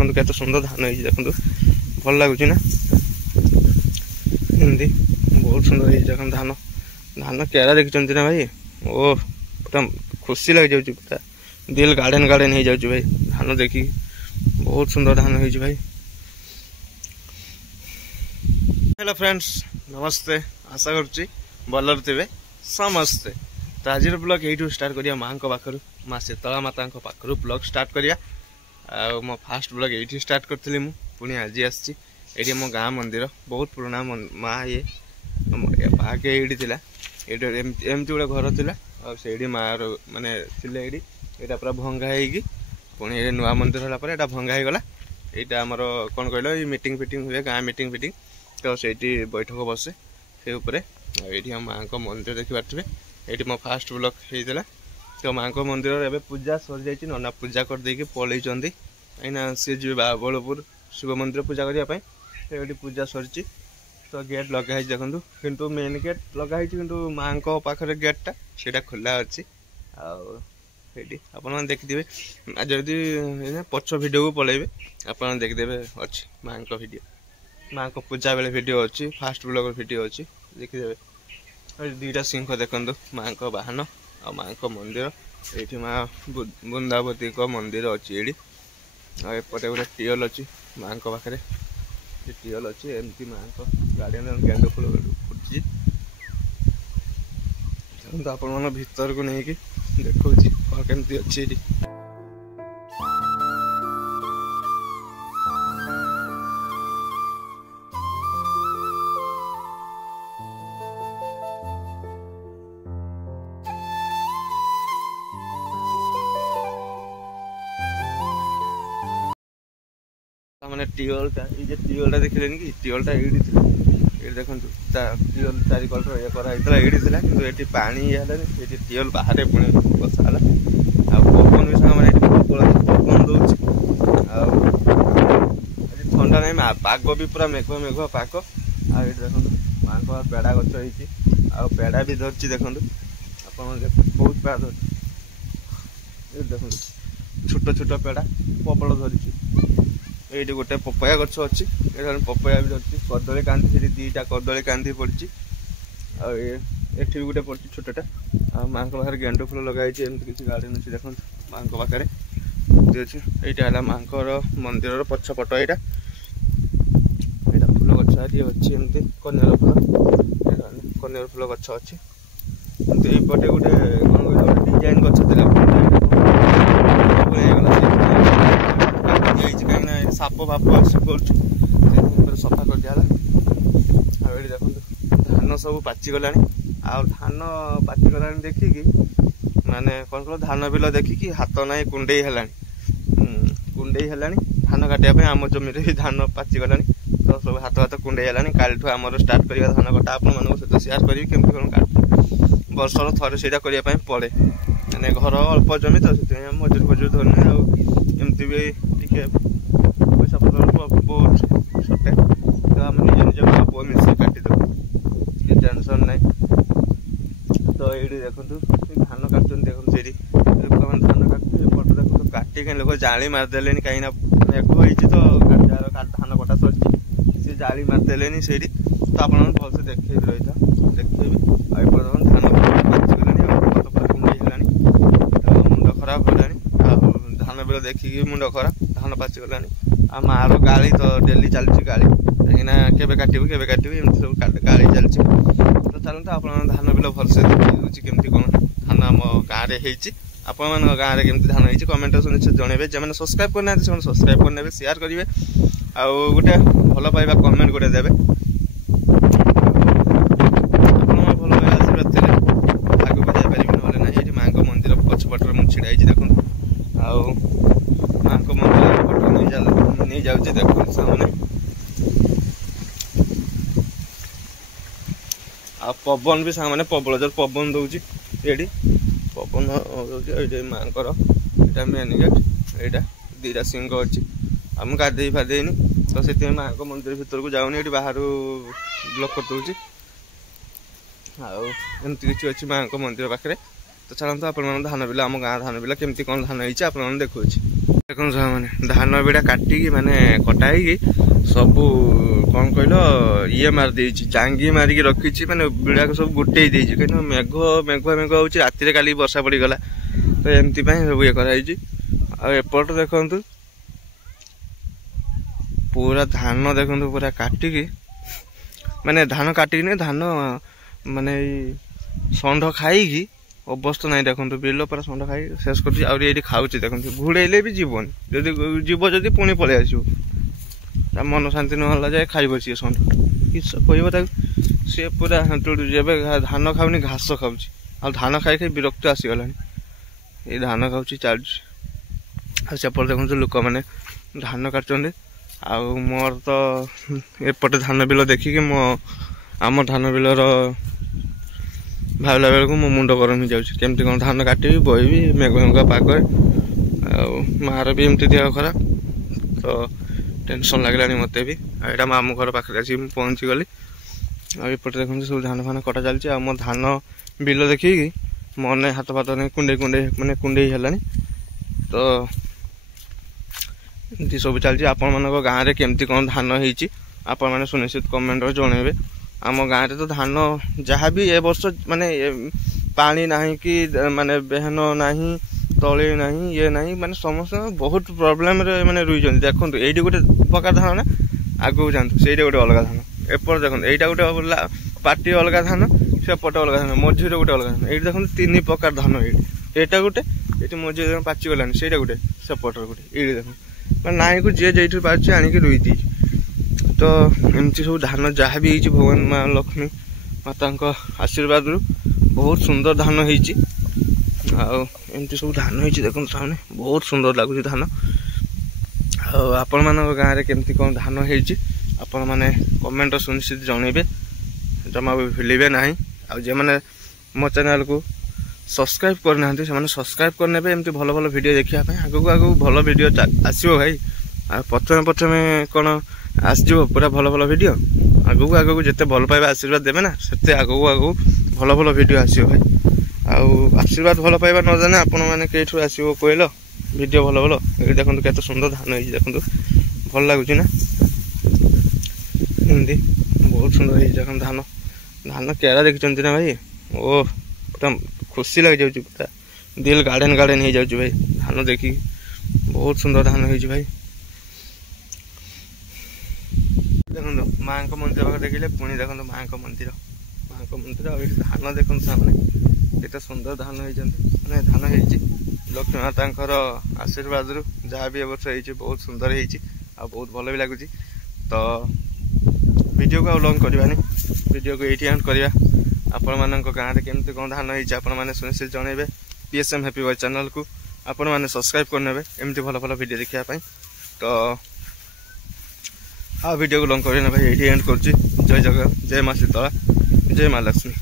देखो केते सुंदर धान होई देखो भल लगुच ना एमती बहुत सुंदर होई देखो धान धान केरा देखते ना भाई ओ पूरा खुशी लग जाऊँ पूरा दिल गार्डन गार्डन हो जाऊँ भाई धान देखी बहुत सुंदर धान हो भाई। हेलो फ्रेंड्स नमस्ते आशा करुच्ची भलर थे समस्ते तो आज ब्लॉग यही स्टार्ट करिया माँ पाखर माँ शीतला माता पाखर ब्लॉग स्टार्ट करिया मो फास्ट ब्लॉग यही स्टार्ट करी पुणी आज आसी मो गाँ मंदिर बहुत पुराना माँ ये आगे ये एमती गोटे घर थिला से माँ माने यहाँ पूरा भंगा होगी पुणी नुआ मंदिर है भंगा हो गला यहाँ आमर कौन कहल मीटिंग फिटिंग हुए गाँ मीटिंग फिटिंग तो से बैठक बसे से ये माँ को मंदिर देखी पारे ये मो फास्ट ब्लॉक होता तो माँ को मंदिर एवं पूजा सरी जाइए नना पूजा करदे पलि कहीं सी जी बलपुर शिव मंदिर पूजा करने ये पूजा सरी तो गेट लगाई देखो किंतु मेन गेट लगाई किंतु माँ को पाखे गेटा से खोला अच्छी आपन देखिए जदि पछ वीडियो को पलैबे आप देखिदेवे अच्छी माँ को वीडियो माँ को पूजा बेले वीडियो अच्छी फास्ट ब्लॉग वीडियो अच्छी देखिदेवे दुईटा सिंह देखो माँ को वाहन आ माँ को मंदिर ये माँ बृंदावती को मंदिर अच्छी ये एपटे गोटे टीएल अच्छी माँ को पाखे टीएल अच्छी एमती माँ को गार्डन गेंद फूल फुटी तो आपण भीतर को नहीं देखो कौन केमती अच्छी मैंने टीएलटा ये टीएलटा देखिले कि टीएलटा ये देखो टीएल चारिकल ये कराई ये पानी ये टीएल बाहर पुणी बसाला पवन भी सारे पवन दौर ठंडा ना पाग भी पूरा मेघ मेघ पाग आ देखो माँ को पेड़ा गच हो पेड़ा भी धरती देखो आप बहुत पेड़ा धर देखो छोट छोट पेड़ा प्रबल धरी ये गोटे पपया गछ अच्छी पपया भी अच्छी कदली कांदी से दीटा कदली कांदी पड़ी एठी भी गोटे पड़ी छोटा माँ को पाखे गेंडु फूल लगाई एमती किसी गार्डन अच्छी देखो माँ को पाखे अच्छी यहाँ है माँ मंदिर पछपट यहाँ फूल गछ अच्छी एमती कनियर फूल गछ अच्छी ये गोटे कौन डिजाइन गछ कहीं साप फाप सफा कर दिया देखो धान सब पाचिगला आ धान पाचिगला देखिकी माने कौन कह धान बिल देखिकी हाथ ना कुंडे है धान काटापी आम जमी भी धान पाचिगला तो सब हाथ हाथ कुंडे है कालठू आम स्टार्ट कर धान कटा आपण सहित सेयार करी केमती कौन काट वर्षर थरे से करने पड़े मैंने घर अल्प जमी तो से मजूरी फजूरी धरने आमती भी टे पैसा पतर बहुत सटे तो आम निज निज बाप पुआ मिसे काटिदेव कि टेंशन ना तो ये देखो धान काटुन देखो से धान काटते देखो काटी कहीं लोग जाली मारदे कहीं मेघ हो तो धान कटा सर सी जाली मारदे से तो आप भलसे देखे रही था देखे धान मुंड खराब है धान बेल देखिकी मुंड खराब धान पाचिगला आ मार गाड़ी तो डेली चलती गाड़ी कहीं काटू एमती सब गाड़ी चलती तो चलते आप धान बिल भलसे देखी केमती कौन धान आम गाँव में आपण गाँव में केमती धान होती कमेंट निश्चित जनइबे जो सब्सक्राइब करना से सब्सक्राइब करने शेयर करेंगे आउ गोटे भल पाइबा कमेंट गोटे देवे भल पाइबा आशीर्वाद थे आगे को जापारि ना ये माँ को मंदिर पछपटे मुझे छिड़ा देखो आउ माँ को मंदिर फोटो नहीं जाऊँ देखो सामने आ पवन भी सामने प्रबल जोर पवन दौर ये पवन ये माँ को मेन गेट यहाँ दीटा सिंह अच्छी आम गाधे फाधेनी तो से माँ को मंदिर भीतर को जाऊनी ये बाहर ब्लॉक कर दूसरी आमती किसी अच्छी माँ को मंदिर पाखे तो चलते आप धान बिल आम गाँव धान बिल केमती कौन धान होती आप देखुच्छी। देखो मैंने धान बिड़ा काटिकी माने कटाई सब कौन कहल ये मार देछि जांगी मारिकी रखी माने बिड़ा को सब गोटे कहीं मेघ मेघुआ मेघ हो राति काली वर्षा पड़गला तो एमती सब ये कराई एपट देखु पूरा धान देखु पूरा काटिकी माने धान काटिकी नहीं धान माने षंढ खाई अवस्था नहीं देखो बिल पूरा षंढ खाई शेष कर खाऊ देखो घोड़े भी जीवन जदि जीव जदि पुणी पलि आसो मन शांति ना जाए खाइब सी षंढ कि कह सी पूरा धान खाऊनी घास खाऊ धान खाई खाई विरक्त आसीगला ये धान खाऊ चलुच सेपट देखो लोक मैंने धान काटुंट आ मोर तो एपटे धान बिल देखिकी मो आम धान बिलर भावला बेलू मो मुंड गरम हो जामती कौन धान काटि बहबी मेघ मेघ पाग मार भी एमती देह खराब तो टेंशन लगलानी मत भी आईटा मामू घर पाखे आसी पहुँची गली आपटे देखते सब धान फान कटा चलती आ मो धान बिल देखिकी मन हाथ फाथ नहीं कुंडे कुंडे मैंने कुंडे है तो एमती सब चलती आपण मान गाँव में केमती कौन धान होती आपण मैंने सुनिश्चित कमेंट जनइबे आम गाँव में तो धान जहाँ भी ए वर्ष माने पानी नहीं कि माने बेहन नहीं तले नहीं ये नहीं माने समस्त बहुत प्रोब्लेम रे माने रुई देखो ये गोटे प्रकार धान ना आगू जातु से गोटे अलग धान एपट देखो यहाँ गोटे पार्टी अलग धान सेपट अलग धान मझीरे गोटे अलग धान ये देखो 3 प्रकार धान यहाँ गोटे ये मझे पाचिगलानी से गोटे सेपट गोटे ये देखो मैं नाई को जी जे पार्टी आणिक रुई दी तो एमती सब धान जहाँ भी हो भगवान माँ लक्ष्मी माता आशीर्वाद रु बहुत सुंदर धान होमती सब धान हो देखो सामने बहुत सुंदर लगुच धान आपण मान गाँव में केमती कौन धान होपण मैंने कमेंट सुनिश्चित जनइबे जमा भी भूलिए ना आजे मैंने मो चैनल को सब्सक्राइब करना से सब्सक्राइब करने एमती भल भल वीडियो देखापी आगू आगू भल वीडियो आसो भाई प्रथम प्रथम कौन आसो पूरा भल भल वीडियो आगू आगू जिते भल पाइबा आशीर्वाद देवे ना से आगू आगू भल भल वीडियो आसो भाई आशीर्वाद भल पाइबा न जाने आपण मैंने कईठू आसो कहल वीडियो भल भल ये देखो केते सुंदर धान हो देखो भल लगुच ना एमती बहुत सुंदर हो धान धान केरा देखते ना भाई ओ पूरा खुशी लग जाऊँ पूरा दिल गार्डन गार्डन हो जाऊँ भाई धान देखी बहुत सुंदर धान हो भाई देखो माँ मंदिर पाखे देखिले पुणी देखो माँ मंदिर धान देखो सामने केते सुंदर धान होने धान हो लक्ष्मी माता आशीर्वाद रु जहाँ भी वर्ष हो बहुत सुंदर हो बहुत भल भी लगुच तो वीडियो को आ लंग करवानी वीडियो को ये एंड करवा आपण मान गाँव में केमती कौन धान होती आपण मैंने सुनिश्चित जनइबे पीएसएम हैप्पी बॉय चैनल को आपण मैंने सब्सक्राइब करने एमती भल भल वीडियो देखापी तो हाँ वीडियो को लंग करना भाई ये एंड कर जय जगह जय माँ शीतला जय माँ लक्ष्मी।